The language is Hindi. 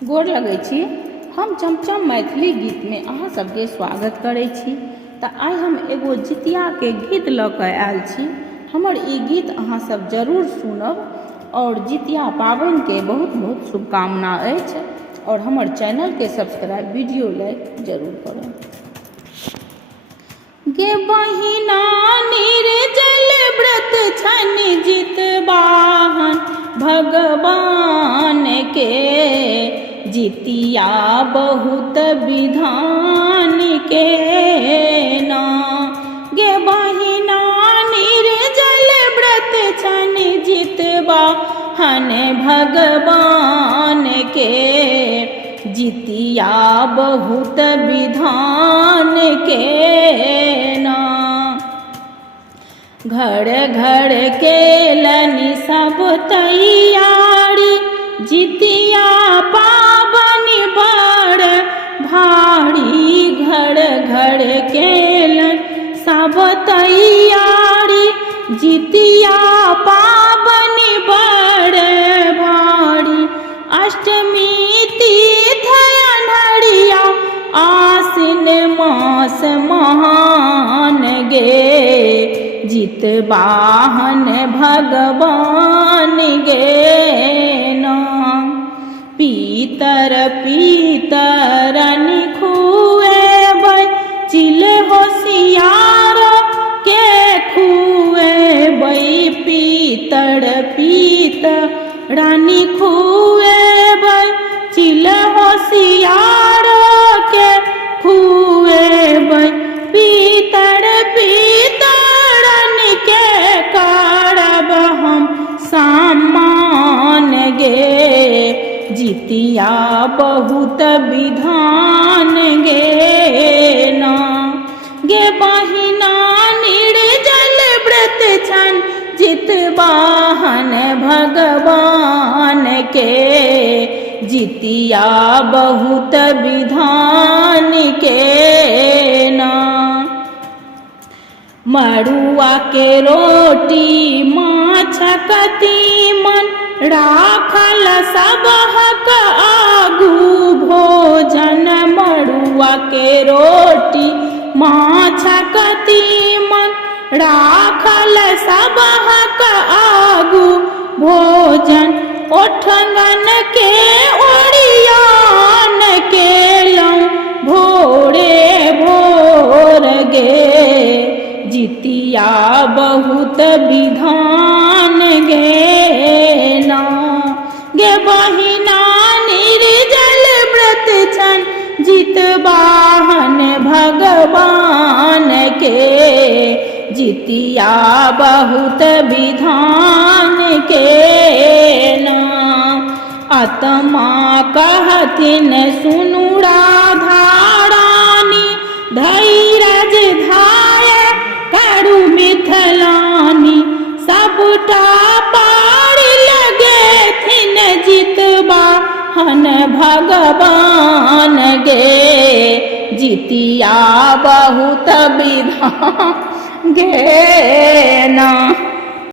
गोर लगै छी। हम चमचम मैथिली गीत में अहाँ सबके स्वागत करै छी। तऽ आइ हम एगो जितिया के गीत लऽ कऽ आयल छी। हमर ई गीत अहाँ सब जरूर सुनब और जितिया पाबनि के बहुत बहुत शुभकामना अछि और हमर चैनल के सब्सक्राइब वीडियो लाइक जरूर करब। गे बहिना निर्जल व्रत छनि जितबाहन भगवान के, जितिया बहुत विधान के ना। गे बहिना निर्जल व्रत छनि जितबाहन भगवान के, जितिया बहुत विधान के ना। घर घर केलनि सब तैयारी, जितिया पाबनि बड़ भारी। घर घर केलनि सब तैयारी, जितिया पाबनि बड़ भारी। अष्टमी तिथि अन्हरिया आसिन मास महान गे, जितबाहन भगवान गे ना। पीतर पीतरनि खुएबै, चिल होशियार के खुएबै। पीतर पीतरनि खुएबै, चिल होशियार के खुएबै। पीतर पीतरनि के करब हम सम्मान गे, जितिया बहुत विधान गे ना। गे बहिना निर्जल व्रत छनि जितबाहन भगवान के, जितिया बहुत विधान के ना। मड़ुआ के रोटी माछक तीमन, राखल सबहक आगू भोजन। मड़ुआ के रोटी माछक तीमन, राखल सबहक आगू भोजन। ओठंगन के ओरियान केलहुँ भोरे भोर गे, जितिया बहुत विधान गे ना। गे बहिना निर्जल व्रत छनि जितबाहन भगवान के, जितिया बहुत विधान के ना। आत्मा कहथिन सुनु राधा रानी, धैर्ज धाय करू मिथिलानी। सबटा पार लगेथिन जितबाहन भगवान गे, जितिया बहुत विधान गे ना।